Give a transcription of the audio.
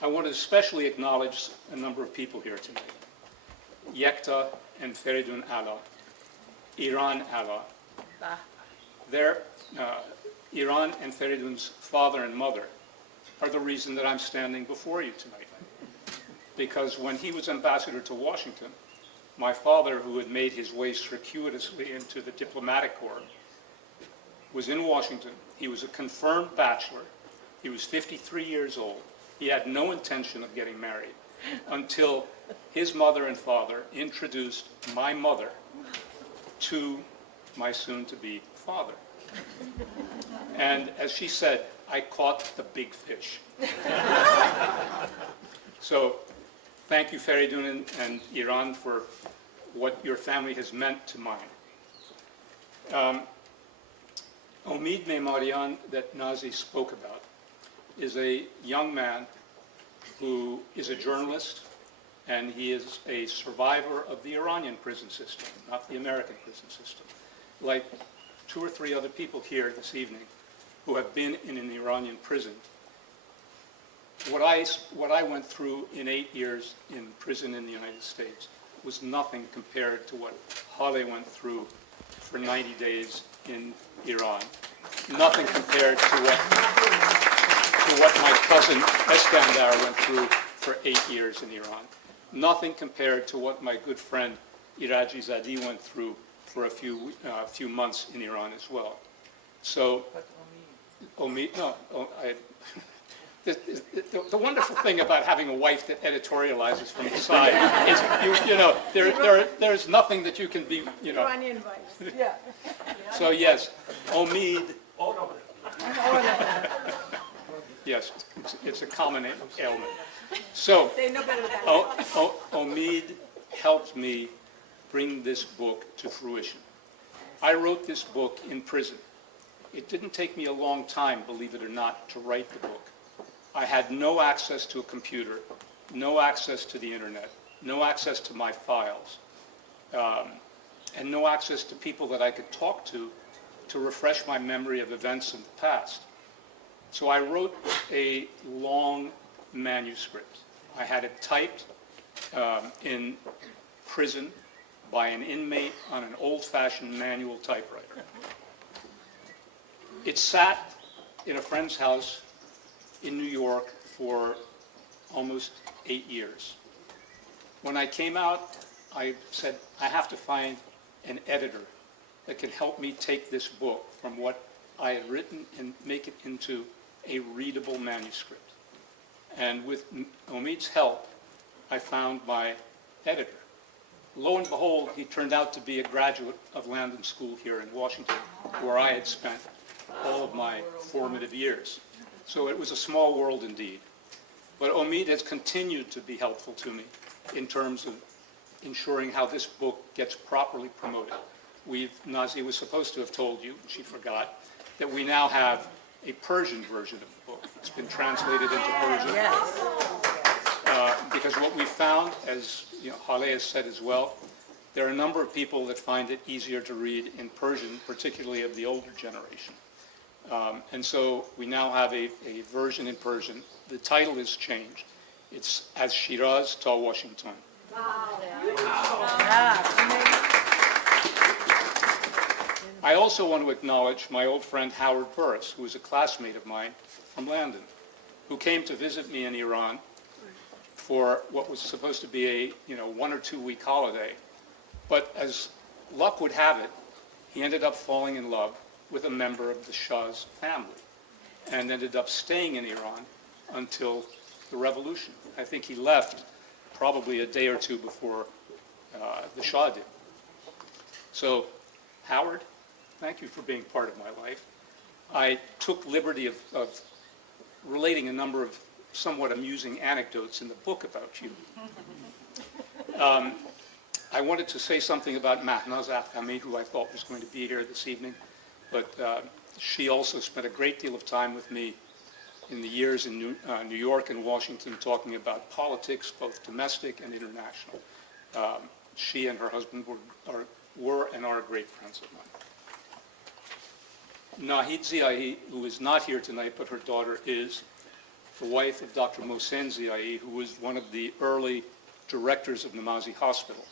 I want to especially acknowledge a number of people here tonight. Yekta and Feridun Ala, Iran Ala. Iran and Feridun's father and mother are the reason that I'm standing before you tonight. Because when he was ambassador to Washington, my father, who had made his way circuitously into the diplomatic corps, was in Washington. He was a confirmed bachelor. He was 53 years old. He had no intention of getting married until his mother and father introduced my mother to my soon-to-be father. And as she said, I caught the big fish. So thank you, Feridun and Iran, for what your family has meant to mine. Omid Memarian, that Nazee spoke about, is a young man who is a journalist, and he is a survivor of the Iranian prison system, not the American prison system. Like 2 or 3 other people here this evening who have been in an Iranian prison. What I went through in 8 years in prison in the United States was nothing compared to what Hale went through for 90 days in Iran. Nothing compared to what my cousin Eskandar went through for 8 years in Iran. Nothing compared to what my good friend Iraji Zadi went through for a few months in Iran as well. So, Omid, the wonderful thing about having a wife that editorializes from the side is, there's nothing that you can be, Iranian wife. Yeah. So yes, Omid. Yes, it's a common ailment. So, They know better than that. Omid helped me bring this book to fruition. I wrote this book in prison. It didn't take me a long time, believe it or not, to write the book. I had no access to a computer, no access to the internet, no access to my files, and no access to people that I could talk to refresh my memory of events in the past. So I wrote a long manuscript. I had it typed in prison by an inmate on an old-fashioned manual typewriter. It sat in a friend's house in New York for almost 8 years. When I came out, I said, I have to find an editor that can help me take this book from what I had written and make it into a readable manuscript. And with Omid's help, I found my editor. Lo and behold, he turned out to be a graduate of Landon School here in Washington, where I had spent all of my formative years. So it was a small world indeed. But Omid has continued to be helpful to me in terms of ensuring how this book gets properly promoted. Nazee was supposed to have told you, she forgot, that we now have a Persian version of the book. It's been translated into Persian. Yes. Because what we found, as Hale has said as well, there are a number of people that find it easier to read in Persian, particularly of the older generation. And so we now have a version in Persian. The title is changed. It's As Shiraz Ta Washington. Wow. I also want to acknowledge my old friend Howard Burris, who was a classmate of mine from Landon, who came to visit me in Iran for what was supposed to be a 1 or 2 week holiday. But as luck would have it, he ended up falling in love with a member of the Shah's family and ended up staying in Iran until the revolution. I think he left probably a day or 2 before the Shah did. So, Howard, thank you for being part of my life. I took liberty of relating a number of somewhat amusing anecdotes in the book about you. I wanted to say something about Mahnaz Afghani, who I thought was going to be here this evening, but she also spent a great deal of time with me in the years in New York and Washington talking about politics, both domestic and international. She and her husband were and are great friends of mine. Nahid Ziahi, who is not here tonight, but her daughter is, the wife of Dr. Mohsen Ziai, who was one of the early directors of Nemazee Hospital.